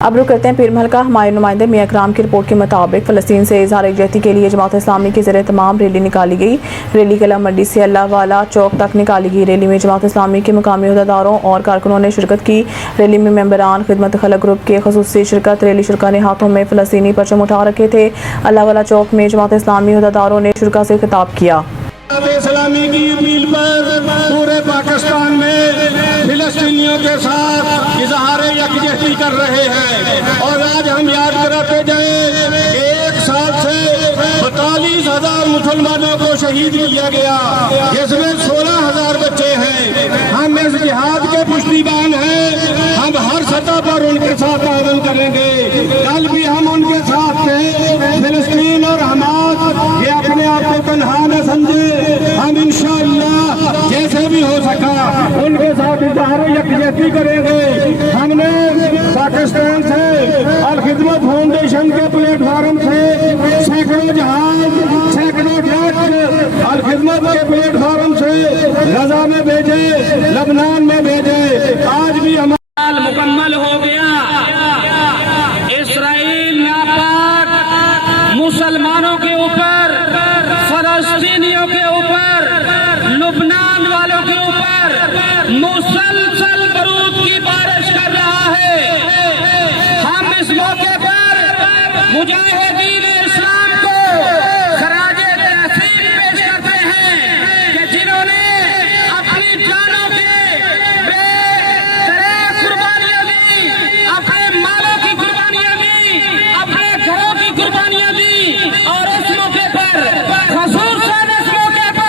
اب رخ کرتے ہیں پیر محل کا ہمارے نمائندے میاں اکرام کی رپورٹ کے مطابق فلسطین سے اظہار یکجہتی کے لیے جماعت اسلامی کے زیر اہتمام ریلی نکالی گئی۔ ریلی قلعہ منڈی سے اللہ والا چوک تک نکالی گئی۔ ریلی میں جماعت اسلامی کے مقامی عہدیداروں اور کارکنوں نے شرکت کی۔ ریلی میں ممبران خدمت خلق گروپ کے خصوصی شرکت۔ ریلی شرکا نے ہاتھوں میں فلسطینی پرچم اٹھا رکھے تھے۔ اللہ والا چوک میں جماعت اسلامی عہدیداروں نے شرکا سے خطاب کیا۔ اسلامی کی اپیل پر پورے پاکستان میں فلسطینیوں کے ساتھ اظہار یکجہتی کر رہے ہیں، اور آج ہم یاد کراتے جائیں کہ ایک سال سے 42,000 مسلمانوں کو شہید کیا گیا، جس میں 16,000 بچے ہیں۔ ہم اس جہاد کے پشتیبان ہیں، ہم ہر سطح پر ان کے ساتھ تعاون کریں گے۔ کل بھی ہم ان کے ساتھ تھے۔ فلسطین اور حماس یہ اپنے آپ کو تنہا نہ سمجھے، ہم انشاءاللہ جیسے بھی ہو سکا ان کے ساتھ اظہار یکجہتی کریں گے۔ ہم نے پاکستان سے الخدمت فاؤنڈیشن کے پلیٹ فارم سے سینکڑوں جہاز، سینکڑوں ٹرک الخدمت کے پلیٹ فارم سے غزہ میں بھیجے، لبنان میں بھیجے۔ آج بھی